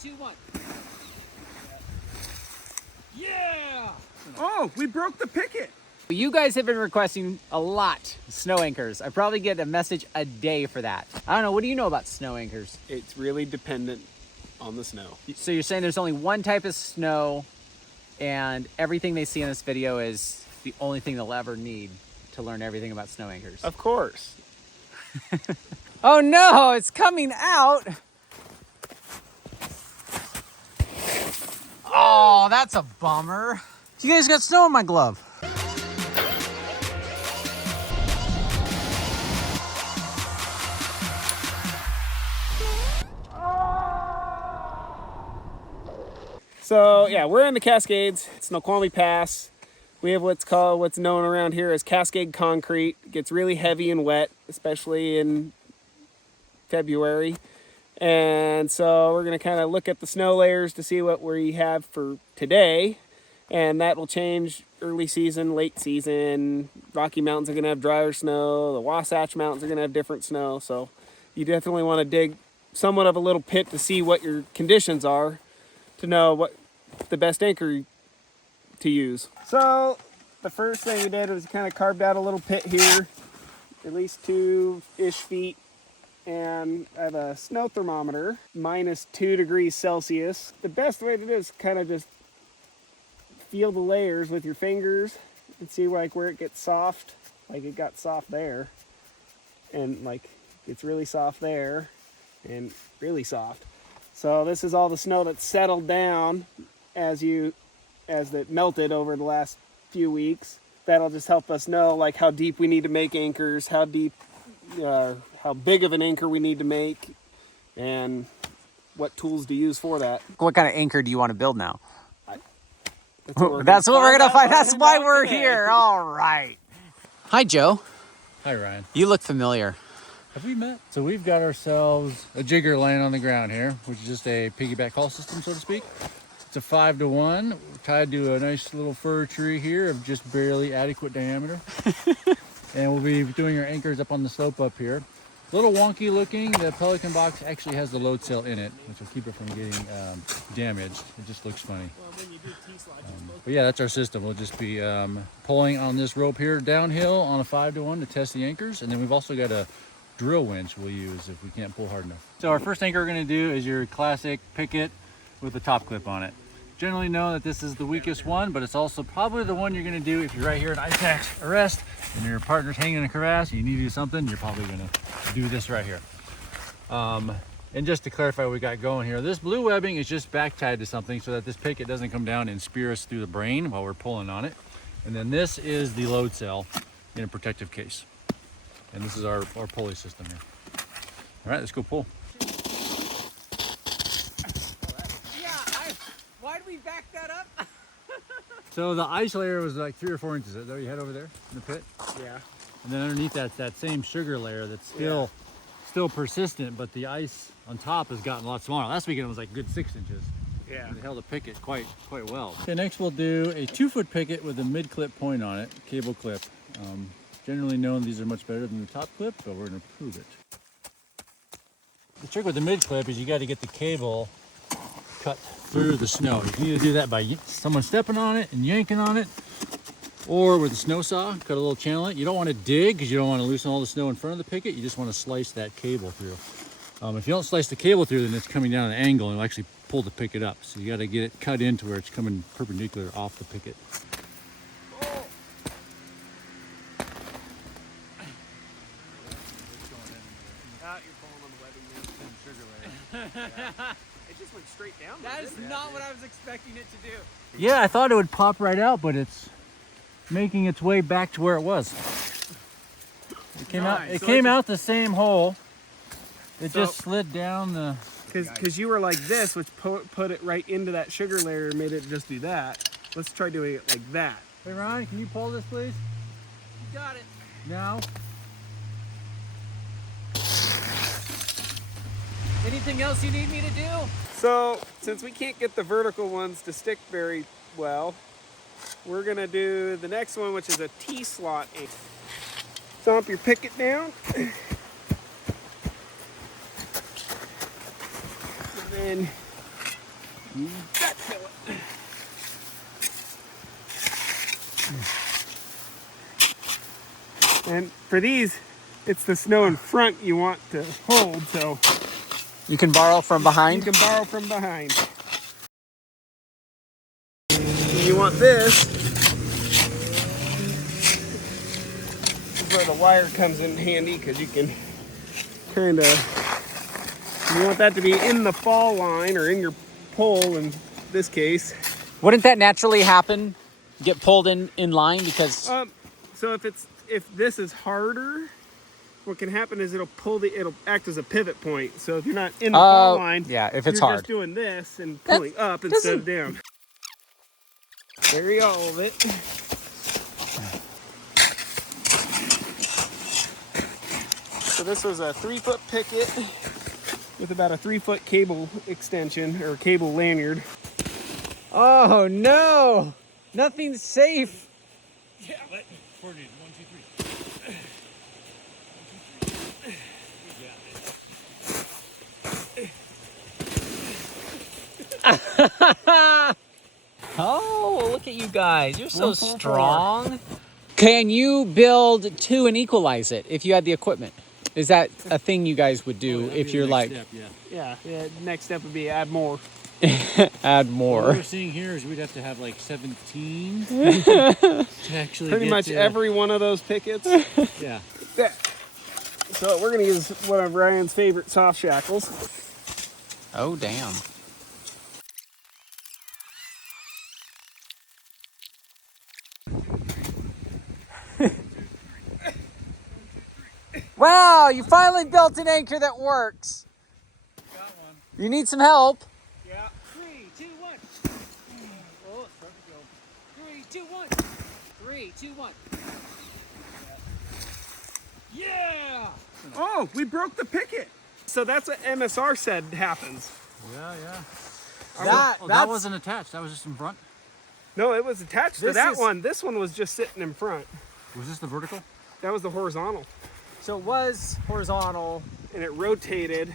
3, 2, 1. Yeah! Oh, we broke the picket. You guys have been requesting a lot of snow anchors. I probably get a message a day for that. I don't know, what do you know about snow anchors? It's really dependent on the snow. So you're saying there's only one type of snow and everything they see in this video is the only thing they'll ever need to learn everything about snow anchors? Of course. Oh no, it's coming out. Oh, that's a bummer. You guys got snow in my glove. So yeah, we're in the Cascades. It's Snoqualmie Pass. We have what's known around here as Cascade concrete. It gets really heavy and wet, especially in February. And so we're gonna kind of look at the snow layers to see what we have for today. And that will change early season, late season. Rocky Mountains are gonna have drier snow. The Wasatch Mountains are gonna have different snow. So you definitely wanna dig somewhat of a little pit to see what your conditions are, to know what the best anchor to use. So the first thing we did was kind of carved out a little pit here, at least 2-ish feet. And I have a snow thermometer, -2 degrees Celsius. The best way to do is kind of just feel the layers with your fingers and see like where it gets soft. Like it got soft there, and like it's really soft there, and really soft. So this is all the snow that's settled down as it melted over the last few weeks. That'll just help us know like how deep we need to make anchors, how deep, how big of an anchor we need to make, and what tools to use for that. What kind of anchor do you want to build now? That's what we're gonna find. That's why we're here. All right. Hi, Joe. Hi, Ryan. You look familiar. Have we met? So we've got ourselves a jigger laying on the ground here, which is just a piggyback haul system, so to speak. It's a 5-to-1 tied to a nice little fir tree here of just barely adequate diameter. And we'll be doing our anchors up on the slope up here. A little wonky looking. The Pelican box actually has the load cell in it, which will keep it from getting damaged. It just looks funny. But yeah, that's our system. We'll just be pulling on this rope here downhill on a 5-to-1 to test the anchors. And then we've also got a drill winch we'll use if we can't pull hard enough. So our first anchor we're going to do is your classic picket with a top clip on it. Generally know that this is the weakest one, but it's also probably the one you're going to do if you're right here at ice axe arrest and your partner's hanging in a crevasse and you need to do something. You're probably going to do this right here. And just to clarify what we got going here, this blue webbing is just back tied to something so that this picket doesn't come down and spear us through the brain while we're pulling on it. And then this is the load cell in a protective case. And this is our pulley system here. All right, let's go pull. Why did we back that up? So the ice layer was like 3 or 4 inches. Is that what you had over there in the pit? Yeah. And then underneath that same sugar layer that's still persistent, but the ice on top has gotten a lot smaller. Last weekend it was like a good 6 inches. Yeah. And it held the picket quite well. Okay, next we'll do a 2-foot picket with a mid-clip point on it, cable clip. Generally known these are much better than the top clip, but we're gonna prove it. The trick with the mid-clip is you got to get the cable cut through the snow. You can either do that by someone stepping on it and yanking on it, or with a snow saw, cut a little channel in it. You don't want to dig because you don't want to loosen all the snow in front of the picket. You just want to slice that cable through. If you don't slice the cable through, then it's coming down at an angle and it'll actually pull the picket up. So you got to get it cut into where it's coming perpendicular off the picket. It just went straight down. That is not what I was expecting it to do. Yeah, I thought it would pop right out, but it's making its way back to where it was. It came out. It came out the same hole. It just slid down the. Because you were like this, which put it right into that sugar layer and made it just do that. Let's try doing it like that. Hey Ryan, can you pull this, please? You got it. Now. Anything else you need me to do? So, since we can't get the vertical ones to stick very well, we're gonna do the next one, which is a T-slot anchor. Stomp your picket down. And then backfill it. And for these, it's the snow in front you want to hold, so You can borrow from behind? you can borrow from behind. And you want this, this is where the wire comes in handy, because you can kind of, you want that to be in the fall line or in your pole in this case. Wouldn't that naturally happen? Get pulled in line because... So if this is harder, what can happen is it'll act as a pivot point. So if you're not in the fall line, yeah, if it's you're hard. just doing this and pulling up instead of down. Bury all of it. So this was a 3-foot picket with about a 3-foot cable extension or cable lanyard. Oh no! Nothing's safe! Yeah, but 40, 1, 2, 3. Oh, look at you guys. You're so strong. Can you build two and equalize it if you had the equipment? Is that a thing you guys would do if you're like... Step, yeah. Yeah, next step would be add more. Add What more. we're seeing here is we'd have to have like 17 to actually Pretty get much to, every one of those pickets. Yeah. That. So we're gonna use one of Ryan's favorite soft shackles. Oh, damn. Wow, you finally built an anchor that works. Got one. You need some help. Yeah. 3, 2, 1. Oh, it's starting to go. 3, 2, 1. 3, 2, 1. Yeah! Oh, we broke the picket. So that's what MSR said happens. Yeah, yeah. That Wasn't attached. That was just in front. No, it was attached to This that is- one. This one was just sitting in front. Was this the vertical? That was the horizontal. So it was horizontal. And it rotated.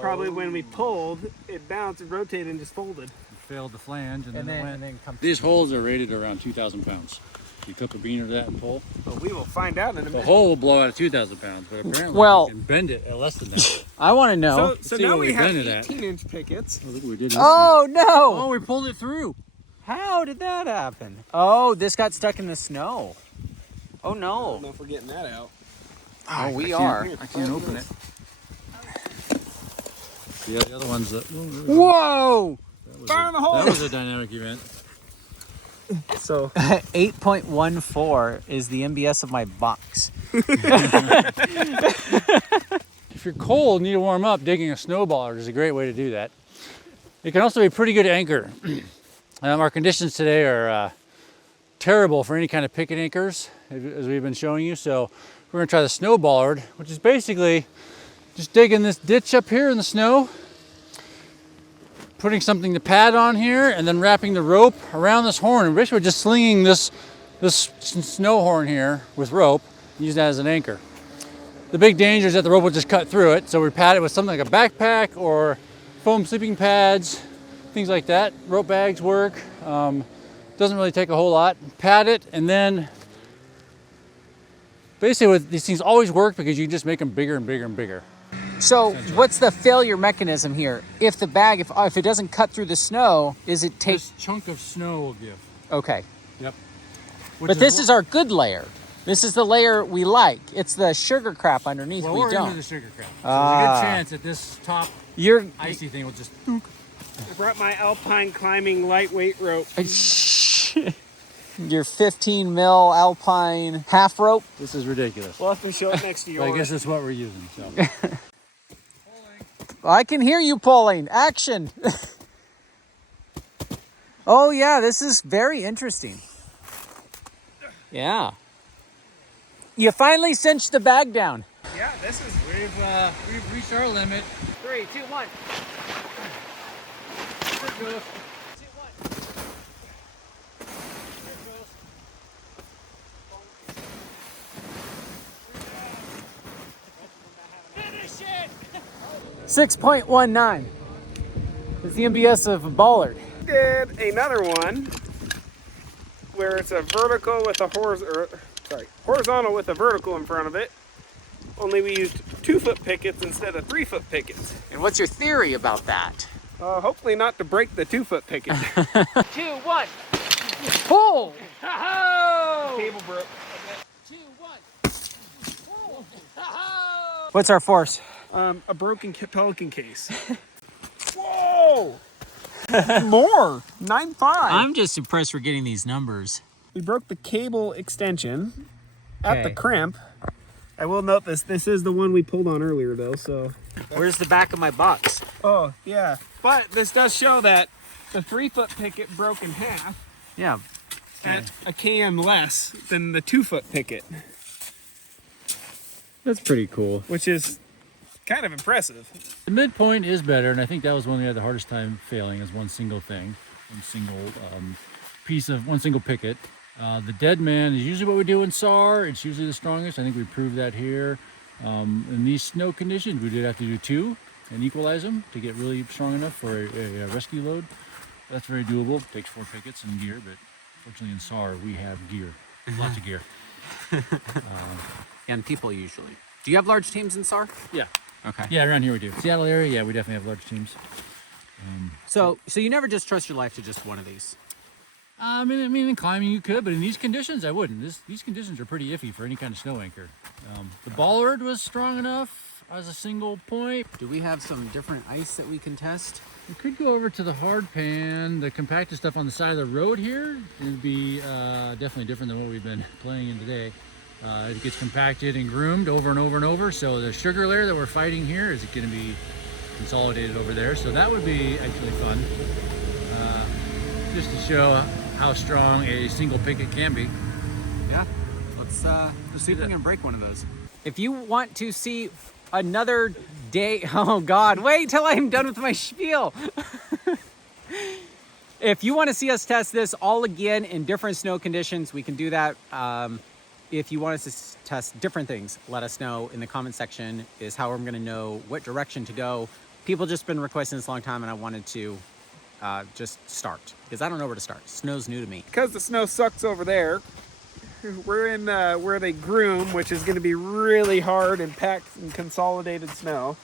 Probably when we pulled, it bounced, it rotated, and just folded. It failed the flange and, And then it went. then come. These holes are rated around 2,000 pounds. You clip a bean of that and pull. But we will find out in a The minute. hole will blow out at 2,000 pounds, but apparently Well- you can bend it at less than that. I want to know. So see now what we we have bent it at. 18-inch pickets. Oh, look what we did. Oh no! Oh, we pulled it through. How did that happen? Oh, this got stuck in the snow. Oh I don't no! know if we're getting that out. Oh, we I are. can't- I can't open it. Yeah, the other one's. Whoa! Fire in the hole! That was a dynamic event. So 8.14 is the MBS of my box. If you're cold and need to warm up, digging a snowballer is a great way to do that. It can also be a pretty good anchor. Our conditions today are terrible for any kind of picket anchors, as we've been showing you. So we're gonna try the snowballard, which is basically just digging this ditch up here in the snow, putting something to pad on here, and then wrapping the rope around this horn. And basically we're just slinging this snow horn here with rope, and use that as an anchor. The big danger is that the rope will just cut through it, so we pad it with something like a backpack or foam sleeping pads, things like that. Rope bags work. Doesn't really take a whole lot. Pad it, and then basically these things always work because you can just make them bigger and bigger and bigger. So, what's the failure mechanism here? If the bag, if it doesn't cut through the snow, is it take? This chunk of snow will give. Okay, Yep. but this is our good layer. This is the layer we like. It's the sugar crap underneath well, we we're into don't. the sugar crap. So there's a good chance that this top You're icy thing will just. I brought my alpine climbing lightweight rope. your 15 mil Alpine half rope. This is ridiculous. We'll have to show it next to But I yours. guess that's what we're using. So. I can hear you pulling. Action. Oh yeah, this is very interesting. Yeah. You finally cinched the bag down. Yeah, this is We've reached our limit. 3, 2, 1. There it goes. 2, 1. Finish it! 6.19. It's the MBS of a bollard. Did another one where it's a vertical with a horizontal with a vertical in front of it. Only we used 2-foot pickets instead of 3-foot pickets. And what's your theory about that? Hopefully not to break the 2-foot picket. 2, 1. Pull! Cable broke. 2, 1. What's our force? A broken pelican case. Whoa! More! 9.5. I'm just impressed we're getting these numbers. We broke the cable extension at the Okay. crimp. I will note this is the one we pulled on earlier though, so. Where's the back of my box? Oh, yeah. But this does show that the 3-foot picket broke in half Yeah. at a km less than the 2-foot picket, That's pretty cool. which is kind of impressive. The midpoint is better, and I think that was one we had the hardest time failing, is one single thing, one single one single picket. The dead man is usually what we do in SAR. It's usually the strongest. I think we proved that here. In these snow conditions, we did have to do 2 and equalize them to get really strong enough for a rescue load. That's very doable. Takes 4 pickets and gear, but fortunately in SAR we have gear, lots of gear. And people usually. Do you have large teams in SAR? Yeah. Okay. Yeah, around here we do. Seattle area, yeah, we definitely have large teams. So you never just trust your life to just one of these? I mean, in climbing you could, but in these conditions I wouldn't. These conditions are pretty iffy for any kind of snow anchor. The bollard was strong enough as a single point. Do we have some different ice that we can test? We could go over to the hard pan, the compacted stuff on the side of the road here. It would be definitely different than what we've been playing in today. It gets compacted and groomed over and over and over. So the sugar layer that we're fighting here is going to be consolidated over there. So that would be actually fun. Just to show how strong a single picket can be. Yeah. Let's see if we can break one of those. If you want to see another day, oh God, wait till I'm done with my spiel. If you want to see us test this all again in different snow conditions, we can do that. If you want us to test different things, let us know in the comment section. Is how I'm going to know what direction to go. People just been requesting this a long time, and I wanted to just start because I don't know where to start. Snow's new to me. Because the snow sucks over there, we're in where they groom, which is going to be really hard and packed and consolidated snow.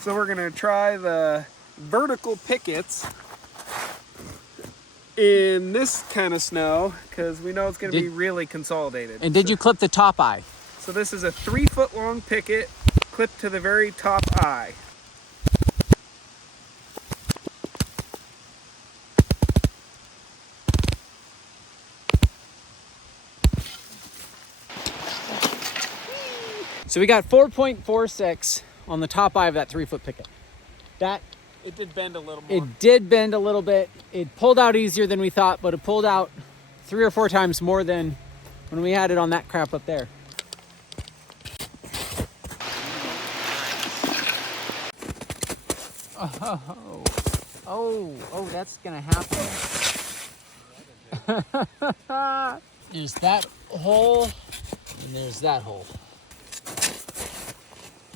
So we're going to try the vertical pickets in this kind of snow because we know it's going to be really consolidated. And did you clip the top eye? So this is a 3-foot long picket clipped to the very top eye. So we got 4.46 on the top eye of that 3-foot picket. It did bend a little more. It did bend a little bit. It pulled out easier than we thought, but it pulled out 3 or 4 times more than when we had it on that crap up there. Oh, that's gonna happen. There's that hole, and there's that hole.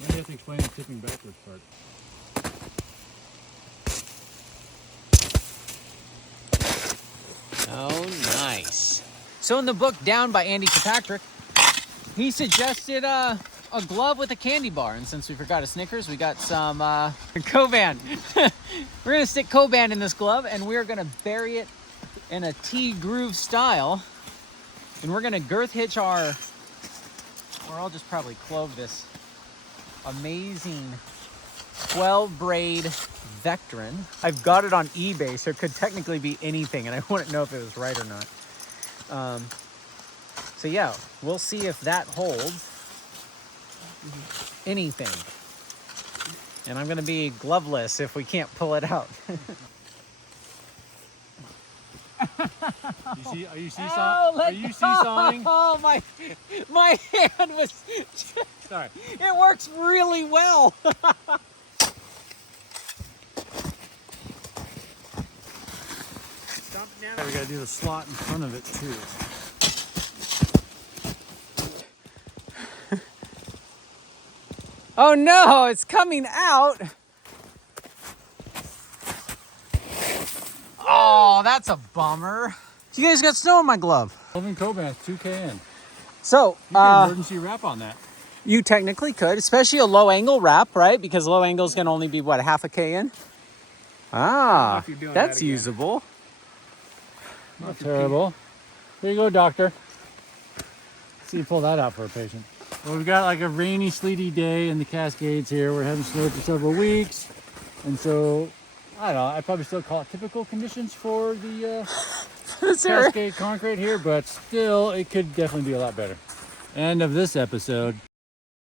Maybe you have to explain the tipping backwards part. Oh, nice. So in the book Down by Andy Kirkpatrick, he suggested a glove with a candy bar. And since we forgot a Snickers, we got some Coban. We're gonna stick Coban in this glove and we're gonna bury it in a T-groove style. And we're gonna girth hitch or I'll just probably clove this amazing 12 braid Vectrin. I've got it on eBay, so it could technically be anything, and I wouldn't know if it was right or not. So yeah, we'll see if that holds anything. And I'm gonna be gloveless if we can't pull it out. Are you seesawing? Oh, my hand was. Sorry. It works really well. Yeah, we gotta do the slot in front of it too. Oh no, it's coming out. Oh, that's a bummer. You guys got snow in my glove. Kelvin Coban, 2KN. So, You can emergency wrap on that. you technically could, especially a low angle wrap, right? Because low angle is gonna only be what, half a K in? Ah, if you're doing that's that again. usable. Not terrible. There you go, doctor. See you pull that out for a patient. Well, we've got like a rainy, sleety day in the Cascades here. We're having snow for several weeks. And so, I don't know, I'd probably still call it typical conditions for the Cascade concrete here, but still, it could definitely be a lot better. End of this episode.